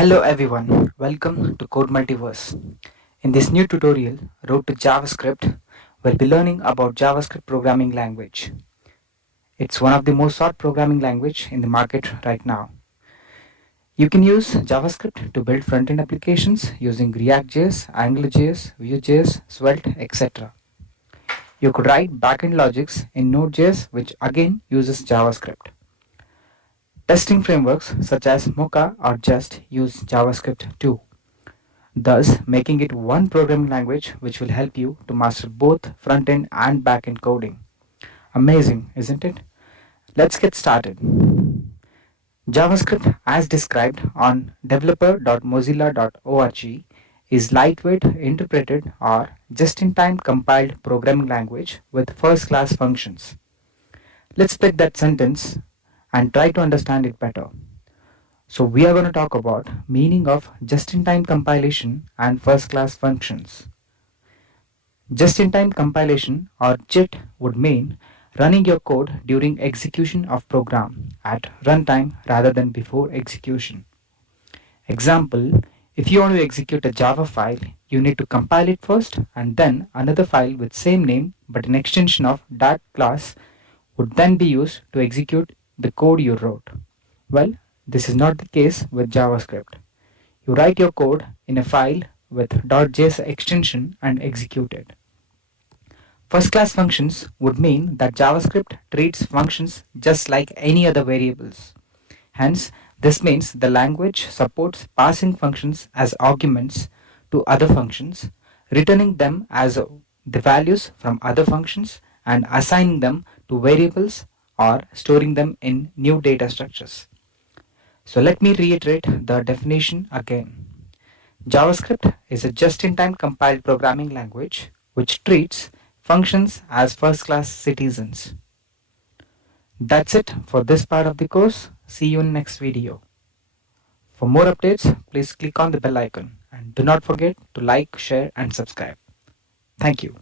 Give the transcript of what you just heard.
Hello everyone, welcome to Code Multiverse. In this new tutorial, Road to JavaScript, we'll be learning about JavaScript programming language. It's one of the most sought programming language in the market right now. You can use JavaScript to build front-end applications using React.js, AngularJS, Vue.js, Svelte, etc. You could write backend logics in Node.js, which again uses JavaScript. Testing frameworks such as Mocha or Just use JavaScript too, thus making it one programming language which will help you to master both front-end and back-end coding. Amazing, isn't it? Let's get started. JavaScript, as described on developer.mozilla.org, is lightweight interpreted or just-in-time compiled programming language with first-class functions. Let's split that sentence and try to understand it better. So we are going to talk about meaning of just-in-time compilation and first-class functions. Just-in-time compilation or JIT would mean running your code during execution of program at runtime rather than before execution. Example, if you want to execute a Java file, you need to compile it first and then another file with same name but an extension of that class would then be used to execute the code you wrote. Well, this is not the case with JavaScript. You write your code in a file with .js extension and execute it. First-class functions would mean that JavaScript treats functions just like any other variables. Hence, this means the language supports passing functions as arguments to other functions, returning them as the values from other functions, and assigning them to variables or storing them in new data structures. So let me reiterate the definition again. JavaScript is a just-in-time compiled programming language which treats functions as first-class citizens. That's it for this part of the course. See you in next video. For more updates, please click on the bell icon and do not forget to like, share and subscribe. Thank you.